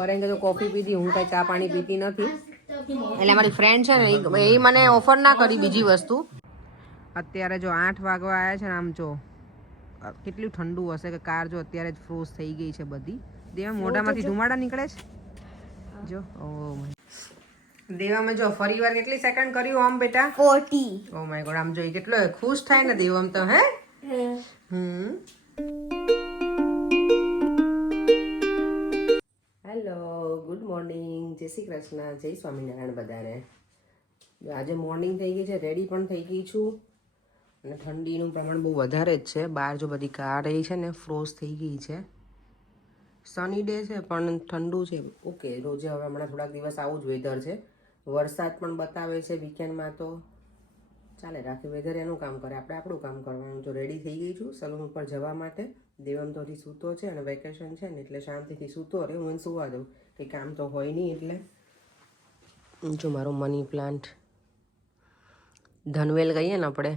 પરેંગે તો કોફી પીધી, હું કઈ ચા પાણી પીતી નથી. એટલે મારી ફ્રેન્ડ છે ને એ મને ઓફર ના કરી બીજી વસ્તુ. અત્યારે જો 8 વાગવા આવ્યા છે ને, આમ જો કેટલું ઠંડુ હશે કે કાર જો અત્યારે જ ફ્રોઝ થઈ ગઈ છે બધી. દેવા મોઢામાંથી ધુમાડા નીકળે છે જો. ઓ દેવામાં જો ફરી વાર કેટલી સેકન્ડ કર્યું આમ બેટા? 40. ઓ માય ગોડ, આમ જોઈ કેટલો ખુશ થાય ને દેવમ તો. હે હેલો, ગુડ મોર્નિંગ, જય શ્રી કૃષ્ણ, જય સ્વામિનારાયણ બધાને. આજે મોર્નિંગ થઈ ગઈ છે, રેડી પણ થઈ ગઈ છું. અને ઠંડીનું પ્રમાણ બહુ વધારે જ છે બહાર. જો બધી કાર રહી છે ને ફ્રોઝ થઈ ગઈ છે. સની ડે છે પણ ઠંડુ છે. ઓકે, રોજે હવે હમણાં થોડાક દિવસ આવું જ વેધર છે. વરસાદ પણ બતાવે છે વીકેન્ડમાં, તો ચાલે રાખે. વેધર એનું કામ કરે, આપણે આપણું કામ કરવાનું. જો રેડી થઈ ગઈ છું સલૂન ઉપર જવા માટે. દેવમ તો હજી સૂતો છે અને વેકેશન છે ને એટલે શાંતિથી સૂતો રહે. હું એને સુવા દઉં, કંઈ કામ તો હોય નહીં. એટલે જો મારો મની પ્લાન્ટ ધનવેલ કહીએ ને આપણે,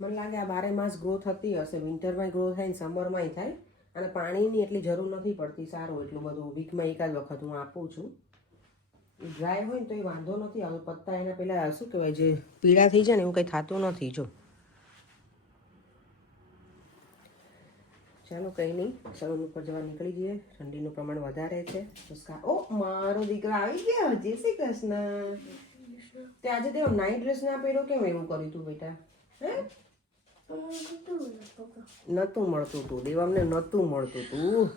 મને લાગે આ 12 માસ ગ્રો થતી હશે. વિન્ટરમાં ગ્રો થાય ને સમરમાંય થાય. અને પાણીની એટલી જરૂર નથી પડતી. સારું એટલું બધું, વીકમાં એકાદ વખત હું આપું છું. ડ્રાય હોય ને તો એ વાંધો નથી આવતો. પત્તા એના પેલા શું કહેવાય, જે પીળા થઈ જાય ને એવું કંઈ થતું નથી. જો ચાલો કંઈ નહીં, સલૂન ઉપર જવા નીકળી જઈએ. ઠંડીનું પ્રમાણ વધારે છે. ઓ મારો દીકરો આવી ગયો, જય શ્રી કૃષ્ણ. તે આજે તે નાઇટ ડ્રેસ ના પહેર્યો, કેમ એવું કર્યું તું બેટા? હે નતું મળતું તું દેવામને, નતું મળતું તું.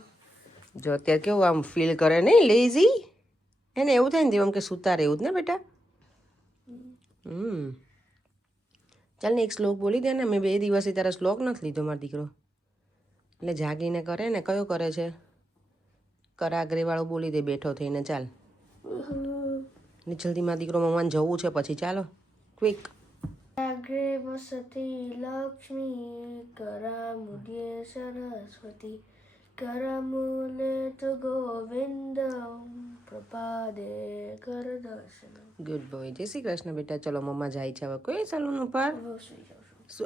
જો અત્યારે કેવું આમ ફીલ કરે નહીં, લેઝી. એને એવું થાય ને દેવમ કે સુતા રહેવું જ ને બેટા. ચાલ ને એક શ્લોક બોલી દે ને. મેં 2 દિવસથી તારા શ્લોક નથી લીધો મારો દીકરો. એટલે જાગીને કરે ને. કયો કરે છે? કરાગ્રે વાળો બોલી દે બેઠો થઈને. ચાલ ને જલ્દી, મારા દીકરો મમ્માને જવું છે પછી. ચાલો ક્વિક. અગ્રે વસતી લક્ષ્મી, કરામુદ્ય સરસ્વતી, કરમૂલે તુ ગોવિંદ, પ્રપાદે કર દર્શન. ગુડ બોય, જય શ્રી કૃષ્ણ બેટા. ચલો મમ્મા જાય છે હવે કોઈ સલૂન ઉપર.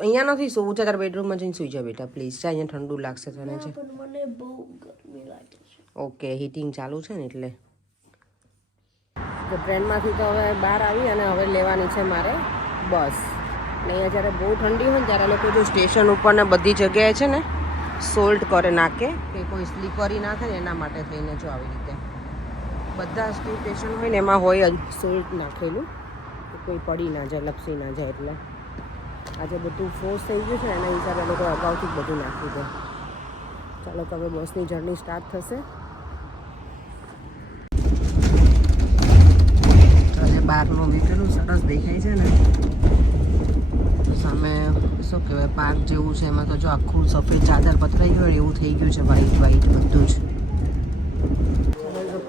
અહીંયા નથી સુવું છે, તારા બેડરૂમમાં જઈને સુઈ જા બેટા પ્લીઝ. અહીંયા ઠંડુ લાગશે તને છે. મને બહુ ગરમી લાગે છે. ઓકે, હીટિંગ ચાલુ છે ને એટલે. તો ટ્રેનમાંથી તો હવે બહાર આવી અને હવે લેવાની છે મારે બસ. ને અહીંયા જ્યારે બહુ ઠંડી હોય ને ત્યારે લોકો જો સ્ટેશન ઉપર ને બધી જગ્યાએ છે ને સોલ્ટ કરે નાખે, કે કોઈ સ્લીપરી નાખે ને એના માટે થઈને. જો આવી રીતે બધા સ્ટેશન હોય ને એમાં હોય જ સોલ્ટ નાખેલું, કે કોઈ પડી ના જાય, લપસી ના જાય. એટલે આજે બધું ફોર્સ થઈ ગયું છે ને એના હિસાબે લોકો અગાઉથી જ બધું નાખી દે. ચાલો તો હવે બસની જર્ની સ્ટાર્ટ થશે. બહારનું કેટલું સરસ દેખાય છે ને. સામે શું કહેવાય પાર્ક જેવું છે, એમાં તો જો આખું સફેદ ચાદર પથરાઈ ગયું એવું થઈ ગયું છે, વ્હાઈટ વ્હાઈટ બધું જ.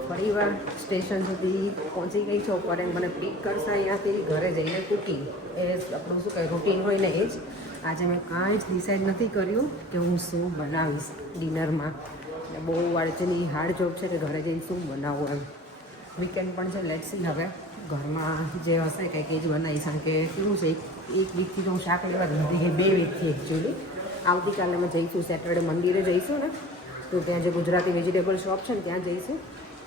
ફરી વાર સ્ટેશન સુધી પહોંચી ગઈ છું. ઉપર મને પિક કરશે અહીંયાથી, ઘરે જઈને કુકિંગ. એ આપણું શું કહે રૂટીન હોય ને એ જ. આજે મેં કાંઈ જ ડિસાઈડ નથી કર્યું કે હું શું બનાવીશ ડિનરમાં. બહુ વાળચેની હાર્ડ જોબ છે કે ઘરે જઈ શું બનાવું એમ. વીકેન્ડ પણ છે, લેટ્સ સી હવે ઘરમાં જે હશે કંઈક એ જ બનાવીશ. કારણ કે કેવું છે, એક વીકથી તો હું શાક લેવા જ નથી, 2 વીકથી એકચ્યુઅલી. આવતીકાલે અમે જઈશું સેટરડે મંદિરે જઈશું ને, તો ત્યાં જે ગુજરાતી વેજીટેબલ શોપ છે ને ત્યાં જઈશું.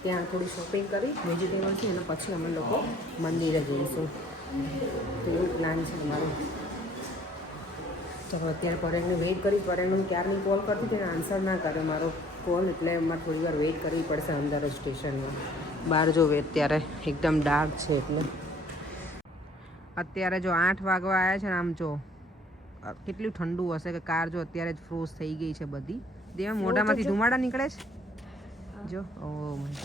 ત્યાં થોડી શોપિંગ કરી વેજીટેબલ્સની અને પછી અમે લોકો મંદિરે જઈશું. તો એવું પ્લાન છે અમારો. ચાલો અત્યારે પરેણને વેઇટ કરી. પરેણનું ક્યારની કોલ કરતી તેને આન્સર ના કરે મારો કોલ, એટલે અમારે થોડી વાર વેઇટ કરવી પડશે અંદર જ સ્ટેશનમાં. બહાર જો અત્યારે એકદમ ડાર્ક છે એટલે. અત્યારે જો 8 વાગવા આવ્યા છે ને, આમ જો કેટલું ઠંડુ હશે કે કાર જો અત્યારે જ ફ્રોઝ થઈ ગઈ છે બધી. દેવા મોઢામાંથી ધુમાડા નીકળે છે જો. ઓ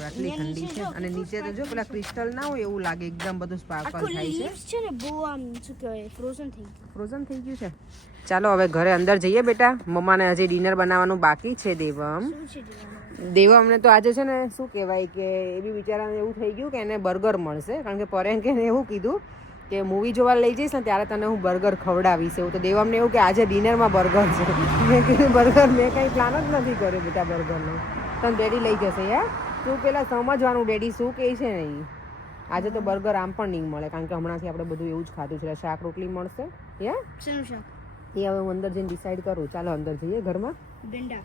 આટલી ઠંડી છે. અને નીચે તો જો પેલા ક્રિસ્ટલ ના હોય એવું લાગે, એકદમ બધું સ્પાર્કલ થાય છે ને બહુ આમ શું કહેવાય, ફ્રોઝન થઈ ગયું છે. ચાલો હવે ઘરે અંદર જઈએ બેટા. મમ્માને હજી ડિનર બનાવવાનું બાકી છે. દેવમને તો આજે છે ને શું કહેવાય કે એ બી બિચારાને એવું થઈ ગયું કે એને બર્ગર મળશે. કારણ કે પરેંકેને એવું કીધું કે મૂવી જોવા લઈ જઈશ ને ત્યારે તને હું બર્ગર ખવડાવીશ એવું. તો દેવમને એવું કે આજે ડિનરમાં બર્ગર છે. મેં કીધું બર્ગર, મેં કંઈ પ્લાન જ નથી કર્યો બેટા બર્ગરનો. તને ડેડી લઈ જશે યાર. તું પેલા સમજવાનું ડેડી શું કહે છે નહીં. આજે તો બર્ગર આમ પણ નહીં મળે, કારણ કે હમણાંથી આપણે બધું એવું જ ખાધું છે. શાક રોટલી મળશે. એ હવે હું અંદર જઈને ડિસાઈડ કરું. ચાલો અંદર જઈએ ઘરમાં. ભીંડા.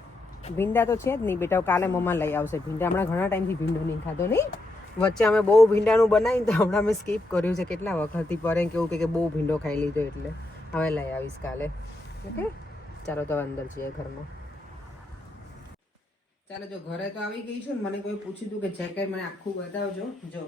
ભીંડા તો છે જ નહીં બેટા, કાલે મમ્મા લઈ આવશે ભીંડા. હમણાં ઘણા ટાઈમથી ભીંડો નહીં ખાધો નહીં. વચ્ચે અમે બહુ ભીંડાનું બનાવીને તો હમણાં અમે સ્કીપ કર્યું છે કેટલા વખતથી. પર કેવું કે બહુ ભીંડો ખાઈ લીધો એટલે હવે લઈ આવીશ કાલે. ઓકે ચાલો તો અંદર જઈએ ઘરમાં. ચાલો જો ઘરે તો આવી ગઈ છું ને. મને કોઈ પૂછ્યું હતું કે જેકેટ મને આખું બતાવજો. જો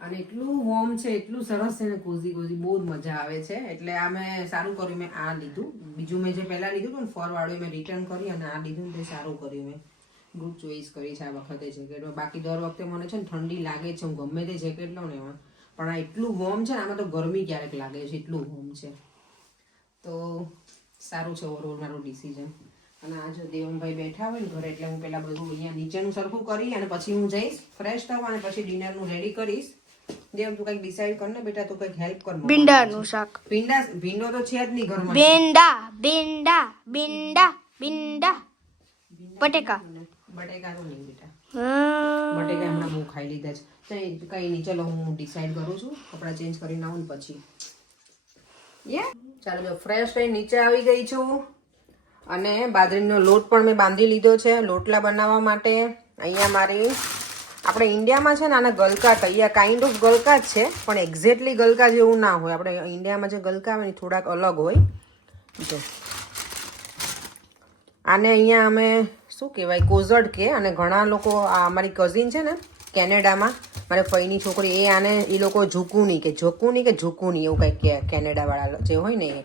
અને એટલું વોર્મ છે, એટલું સરસ છે ને, કોઝી કોઝી, બહુ જ મજા આવે છે. એટલે આ મેં સારું કર્યું, મેં આ લીધું. બીજું મેં જે પહેલાં લીધું હતું ને ફરવાળું, મેં રિટર્ન કરી અને આ લીધું ને તે સારું કર્યું. મેં ગુડ ચોઈસ કરી છે આ વખતે જેકેટમાં. બાકી દર વખતે મને છે ને ઠંડી લાગે છે, હું ગમે તે જેકેટ લઉં ને એમાં, પણ આ એટલું વોર્મ છે ને, આમાં તો ગરમી ક્યારેક લાગે છે, એટલું વોર્મ છે. તો સારું છે ઓવરઓલ મારું ડિસિઝન. અને આ જો દેવમભાઈ બેઠા હોય ને ઘરે, એટલે હું પહેલાં બધું અહીંયા નીચેનું સરખું કરી અને પછી હું જઈશ ફ્રેશ થવા અને પછી ડિનરનું રેડી કરીશ. દેવમ તું કંઈક ડિસાઈડ કર ને બેટા, તું કંઈક હેલ્પ કર. ભીંડાનું શાક. ભીંડો તો છે જ નહીં ઘરમાં. ભીંડા ભીંડા ભીંડા ભીંડા. બટેકા. બટેકા તો નહીં બેટા, બટેકા હમણાં બહુ ખાઈ લીધા છે. કઈ નહીં, ચલો હું ડિસાઈડ કરું છું. કપડાં ચેન્જ કરીને આવું ને પછી ચાલો જો ફ્રેશ થઈ નીચે આવી ગઈ છું. અને બાજરીનો લોટ પણ મેં બાંધી લીધો છે લોટલા બનાવવા માટે. અહીંયા મારી, આપણે ઇન્ડિયામાં છે ને આને ગલકા કહીએ, કાઇન્ડ ઓફ ગલકા જ છે, પણ એક્ઝેક્ટલી ગલકા જેવું ના હોય. આપણે ઇન્ડિયામાં જે ગલકા આવે ને થોડાક અલગ હોય. જો આને અહીંયા અમે શું કહેવાય, કોઝડ કે. અને ઘણા લોકો, આ અમારી કઝિન છે ને કેનેડામાં, મારે ફઈની છોકરી, એ આને એ લોકો ઝુકુની કે ઝુકુની એવું કંઈક કહે, કેનેડાવાળા જે હોય ને એ.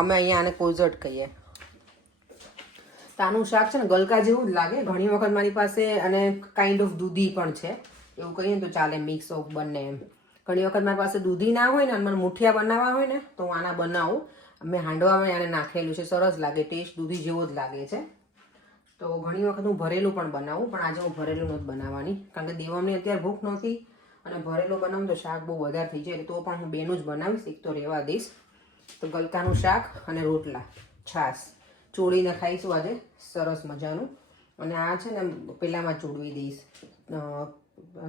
અમે અહીંયા આને કોઝડ કહીએ. આનું શાક છે ને ગલકા જેવું જ લાગે ઘણી વખત મારી પાસે. અને કાઇન્ડ ઓફ દૂધી પણ છે, એવું કહીએ ને તો ચાલે, મિક્સ ઓફ બંને એમ. ઘણી વખત મારી પાસે દૂધી ના હોય ને અને મને મુઠિયા બનાવવા હોય ને તો હું આના બનાવું. મેં હાંડવામાં આને નાખેલું છે, સરસ લાગે, ટેસ્ટ દૂધી જેવો જ લાગે છે. તો ઘણી વખત હું ભરેલું પણ બનાવું, પણ આજે હું ભરેલું નથી બનાવવાની, કારણ કે દેવમને અત્યારે ભૂખ નહોતી. અને ભરેલું બનાવું તો શાક બહુ વધારે થઈ જાય, તો પણ હું બેનું જ બનાવીશ, એક તો રહેવા દઈશ. તો ગલકાનું શાક અને રોટલા, છાશ ચોળીને ખાઈશું આજે સરસ મજાનું. અને આ છે ને પેલામાં ચોળવી દઈશ,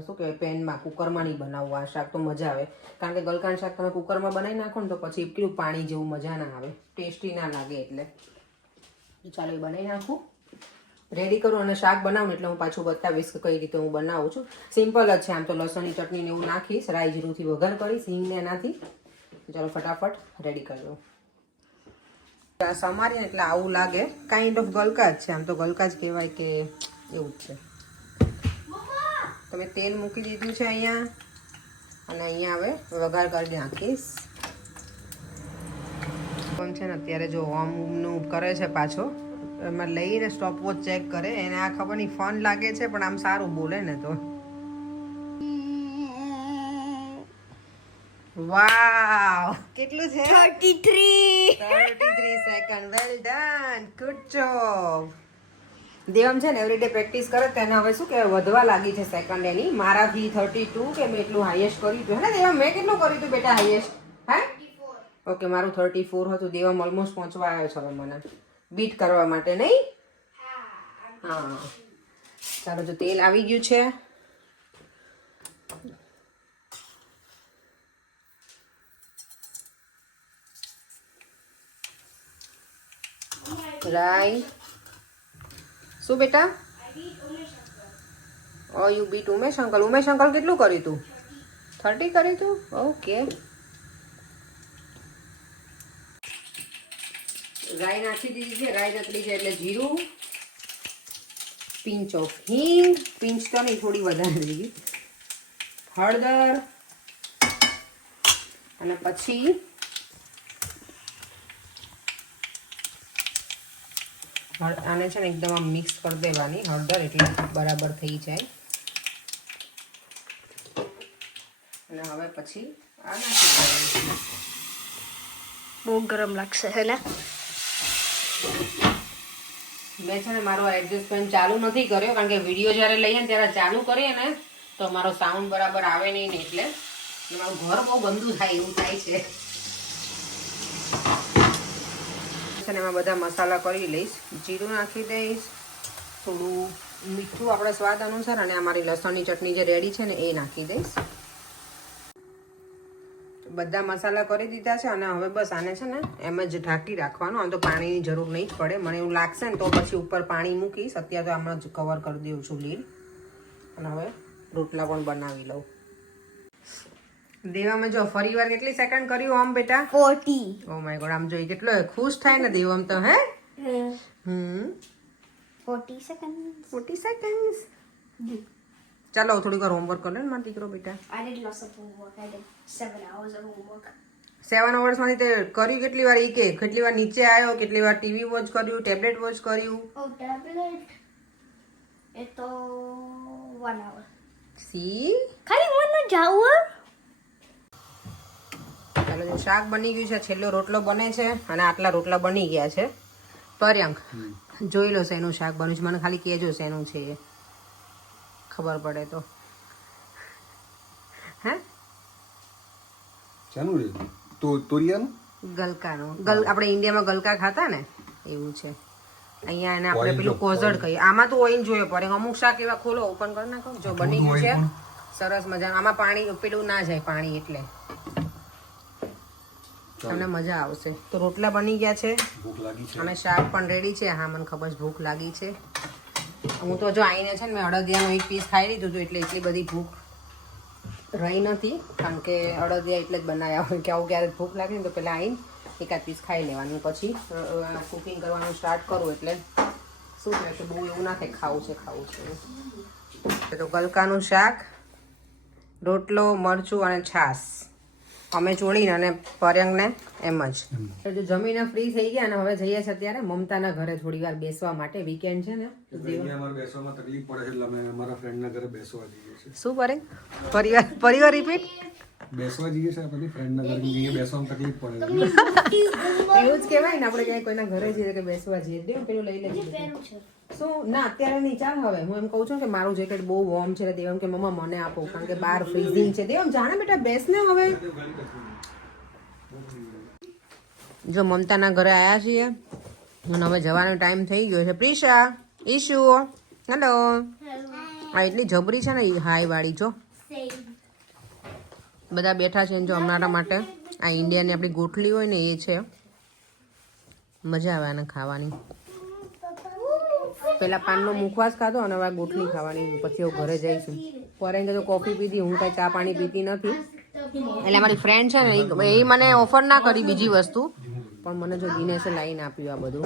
શું કહેવાય, પેનમાં, કુકરમાં નહીં બનાવવું આ શાક, તો મજા આવે. કારણ કે ગલકાનું શાક તમે કુકરમાં બનાવી નાખો ને તો પછી એટલું પાણી જેવું મજા ના આવે, ટેસ્ટી ના લાગે. એટલે ચાલો એ બનાવી નાખું, રેડી કરું અને શાક બનાવું એટલે હું પાછું બતાવીશ કે કઈ રીતે હું બનાવું છું. સિમ્પલ જ છે આમ તો. લસણની ચટણીને એવું નાખીશ, રાઈ જીરુંથી વઘાર કરીશ, હિંગને એનાથી. ચાલો ફટાફટ રેડી કરી દઉં. સમારીને એટલે આવું લાગે, કાઇન્ડ ઓફ ગલકા જ છે આમ તો. ગલકા જ કહેવાય કે એવું જ છે. તમે તેલ મૂકી દીધું છે અહીંયા, અને અહીંયા હવે વઘાર કરી નાખીશ. પણ છે ને અત્યારે જો ઓમનું કરે છે પાછો, એમાં લઈને સ્ટોપવોચ ચેક કરે. એને આ ખબર નહીં ફન લાગે છે, પણ આમ સારું બોલે ને તો. વાવ, કેટલું છે? 33 second. Well done, good job. Devam છે ને એવરીડે પ્રેક્ટિસ કરે તો એને હવે શું કહેવાય, વધવા લાગી છે સેકન્ડ એની. મારાથી 32 કે મેં એટલું હાઈએસ્ટ કર્યું હતું. હે ને દેવમ, મેં કેટલું કર્યું હતું બેટા હાઈએસ્ટ? હે ઓકે, મારું 34 હતું. દેવમ ઓલમોસ્ટ પહોંચવા આવ્યો છે હવે મને બીટ કરવા માટે, નહીં? હા ચાલો જો તેલ આવી ગયું છે. રાઈ. શું બેટા? Oh you beat Umesh uncle. Umesh uncle કેટલું કર્યું તું? 30 કર્યું તું. ઓકે. રાઈ નાખી દીધી છે. રાઈ નકળી છે એટલે જીરું, પિંચ ઓફ હિંગ, પિંચ તો નહીં, થોડી વધારે દીધી, હળદર, અને પછી આને છે ને એકદમ આમ મિક્સ કરી દેવાની હળદર, એટલે બરાબર થઈ જાય. અને હવે પછી આ નાખી દેવાનું. બહુ ગરમ લાગશે હે ને? મેં છે ને મારો એડજસ્ટમેન્ટ ચાલુ નથી કર્યો, કારણ કે વિડીયો જ્યારે લઈએ ને ત્યારે ચાલુ કરીએ ને તો મારો સાઉન્ડ બરાબર આવે નહીં ને એટલે મારું ઘર બહુ ગંદુ થાય એવું થાય છે. એમાં બધા મસાલા કરી લઈશ. જીરું નાખી દઈશ, થોડું મીઠું આપણા સ્વાદ અનુસાર, અને અમારી લસણની ચટણી જે રેડી છે ને એ નાખી દઈશ. બધા મસાલા કરી દીધા છે અને હવે બસ આને છે ને એમ જ ઢાંકી રાખવાનું. આમ તો પાણીની જરૂર નહીં જ પડે, મને એવું લાગશે ને તો પછી ઉપર પાણી મૂકીશ. અત્યારે તો આમાં જ કવર કરી દઉં છું લીડ. અને હવે રોટલા પણ બનાવી લઉં. દેવામાં જો ફરી વાર કેટલી સેકન્ડ કર્યું આમ બેટા? 40. ઓ માય ગોડ, આમ જોઈ કેટલો ખુશ થાય ને દેવમ તો. હે 40 seconds. 40 સેકન્ડ. ચાલો થોડીક વાર હોમવર્ક કરો ને મારો દીકરો બેટા. I did lots of homework. I did 7 hours of homework. 7 hours માંથી તે કર્યું કેટલી વાર? ઈ કે કેટલી વાર નીચે આવ્યો, કેટલી વાર ટીવી વોચ કર્યું, ટેબ્લેટ વોચ કર્યું? Oh, tablet. Ito 1 hour. C ખાલી 1 hour? ચાલો જો શાક બની ગયું છે, છેલ્લો રોટલો બને છે અને આટલા રોટલા બની ગયા છે. પર્યંક જોઈ લો શેનું શાક બન્યું છે, મને ખાલી કહેજો શેનું છે એ, ખબર પડે તો. હે શાનું રે? તોરિયાનું? ગલકાનું. આપણે ઇન્ડિયામાં ગલકા ખાતા ને એવું છે. અહીંયા એને આપણે પેલું કોઝડ કહીએ. આમાં તો ઓઈલ જોઈએ પડે. અમુક શાક એવા ખોલો ઓપન કરી નાખો. જો બની ગયું છે સરસ મજા. આમાં પાણી પેલું ના જાય પાણી, એટલે તમને મજા આવશે. તો રોટલા બની ગયા છે ભૂખ લાગી છે અને શાક પણ રેડી છે. હા મને ખબર છે ભૂખ લાગી છે. હું તો જો આવીને છે ને મેં અડદિયાનું એક પીસ ખાઈ લીધું હતું એટલે એટલી બધી ભૂખ રહી નથી. કારણ કે અડદિયા એટલે જ બનાવ્યા હોય કે આવું ક્યારેક ભૂખ લાગે ને તો પહેલાં આવીને એકાદ પીસ ખાઈ લેવાનું, પછી કુકિંગ કરવાનું સ્ટાર્ટ કરું. એટલે શું કહે કે બહુ એવું ના થાય ખાવું છે. તો ગલકાનું શાક, રોટલો, મરચું અને છાશ અમે ચોળીને અને પર્યંકને એમ જ. જો જમીને ફ્રી થઈ ગયા અને હવે જઈએ છીએ અત્યારે મમતાના ઘરે થોડી વાર બેસવા માટે. વીકેન્ડ છે ને અહીંયા અમારે બેસવામાં તકલીફ પડે છે એટલે અમે અમારા ફ્રેન્ડના ઘરે બેસવા જઈએ છીએ. શું કરે પરિવાર રિપીટ બેસવા જઈએ છીએ આપણે ફ્રેન્ડના ઘરે, અહીંયા બેસવામાં તકલીફ પડે છે. એવું જ કહેવાય ને આપણે ક્યાંય કોઈના ઘરે જઈએ કે બેસવા જઈએ. દેવ પેલું લઈ લેજે. શું ના અત્યારે નહીં, ચાલ હવે હું એમ કહું છું કે મારું જેકેટ બહુ વોર્મ છે. દેવમ કે મમ્મા મને આપો કારણ કે બહાર ફ્રીઝિંગ છે. દેવમ જાણે બેટા બેસ ને. હવે જો મમતાના ઘરે આવ્યા છીએ અને હવે જવાનો ટાઈમ થઈ ગયો છે. પ્રિશા, ઈશુ, હેલો. આ એટલી જબરી છે ને હાઈ વાળી. જો બધા બેઠા છે જો અમારા માટે. આ ઇન્ડિયાની આપણી ગોઠલી હોય ને એ છે. મજા આવે આને ખાવાની. પેલા પાનનો મુખવાસ ખાધો અને હવે ગોઠલી ખાવાની. પછી હું ઘરે જઈશું. ફોરેન તો કોફી પીધી, હું કઈ ચા પાણી પીતી નથી. એટલે અમારી ફ્રેન્ડ છે ને એ મને ઓફર ના કરી બીજી વસ્તુ, પણ મને જો દિનેશે લાવીને આપ્યું આ બધું.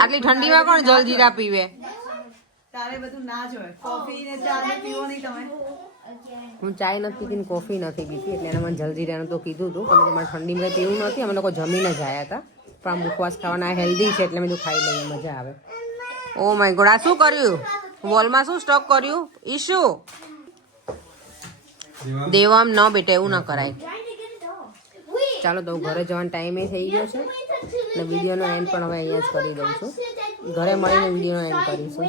આટલી ઠંડીમાં કોણ જલજીરા પીવે? હું ચાય નથી પીતી ને કોફી નથી પીતી, એટલે એને મને જલજીરાનું તો કીધું હતું પણ મારે ઠંડીમાં પીવું નથી. અમે લોકો જમીને જ આવ્યા હતા. પણ આ મુખવાસ ખાવાના હેલ્ધી છે એટલે મેં ખાઈ લઈએ, મજા આવે. ઓ માય ગોડ, આ શું કર્યું? વોલમાં શું સ્ટોક કર્યું? ઈશુ દેવામ ન બેટા, એવું ના કરાય. ચાલો તો ઘરે જવાનો ટાઈમે થઈ ગયો છે અને વિડીયોનો એન્ડ પણ હવે અહીંયા જ કરી દઉં છું. ઘરે મળીને વિડીયોનો એન્ડ કરીશું.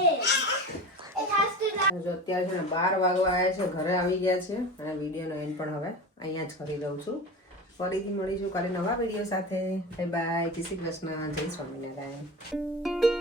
જો અત્યારે છે ને 12 વાગવા આવ્યા છે, ઘરે આવી ગયા છે અને વિડીયોનો એન્ડ પણ હવે અહીંયા જ કરી દઉં છું. ફરીથી મળીશું કાલે નવા વિડીયો સાથે. બાય બાય, જય શ્રી કૃષ્ણ, જય સ્વામિનારાયણ.